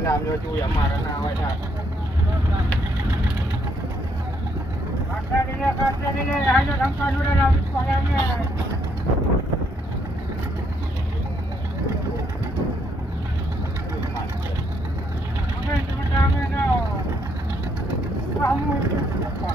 nak ambil tu yang marah nak awak dah. Kata dia hanya angkat dulu dalam sekolahnya. Mungkin sebenarnya dah. Kamu apa?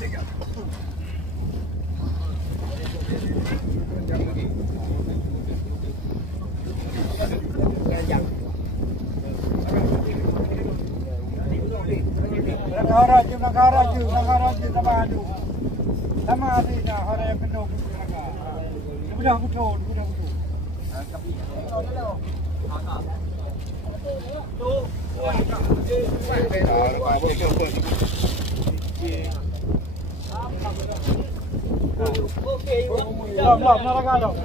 Negara sama anu. Sama artinya orang yang penuh negara. Mudah betul. Belum neraka dong.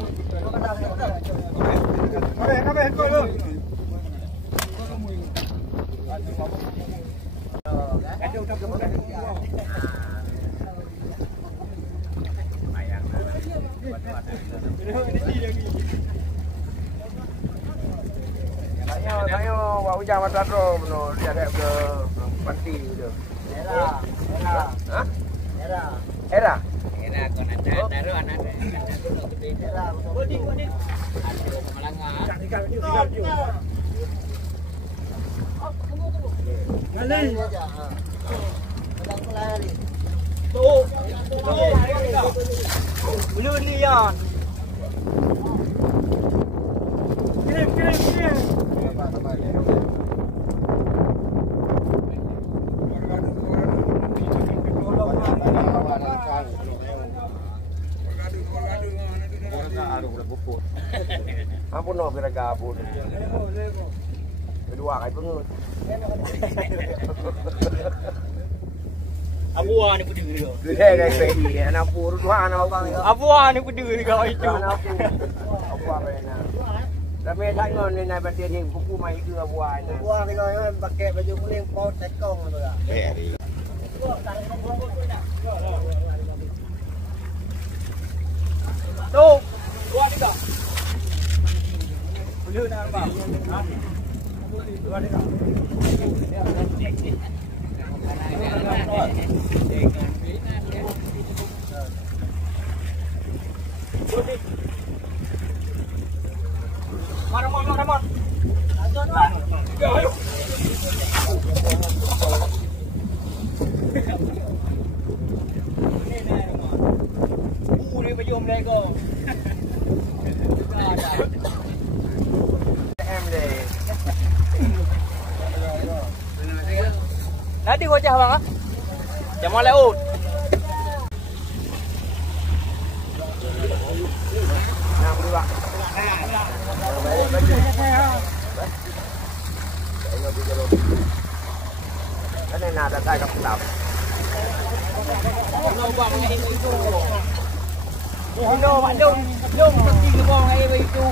Kabeh kau lu. Tanya buat hujan mata tu, dia ada ke panti tu. Era kau nak taruh anak era. Bodi. Ada Melanggar. Kali. Kali. Bulu ni ya. Kirim. Ampun no kira gabut. Kedua kayak pengut. Abuah ni peduli kau. Dia kayak pedi, anak pur dua anak bang. Abuah ni peduli kau itu. Abuah mana? Ramai tengok ni naik bantian ni buku mai ke abuah ni. Abuah ni kau pakai baju kuning paut tekong tu lah. Tu. Dua tiga. Boleh nak apa? Dua tiga. Ramon. Ayo. Ni baju mereka. Nanti kau cah bang ah. Jamal laut. Nam dua. Cái này là tay gặp đập. Hello bạn Dung thật gì cái bò ngay bây giờ.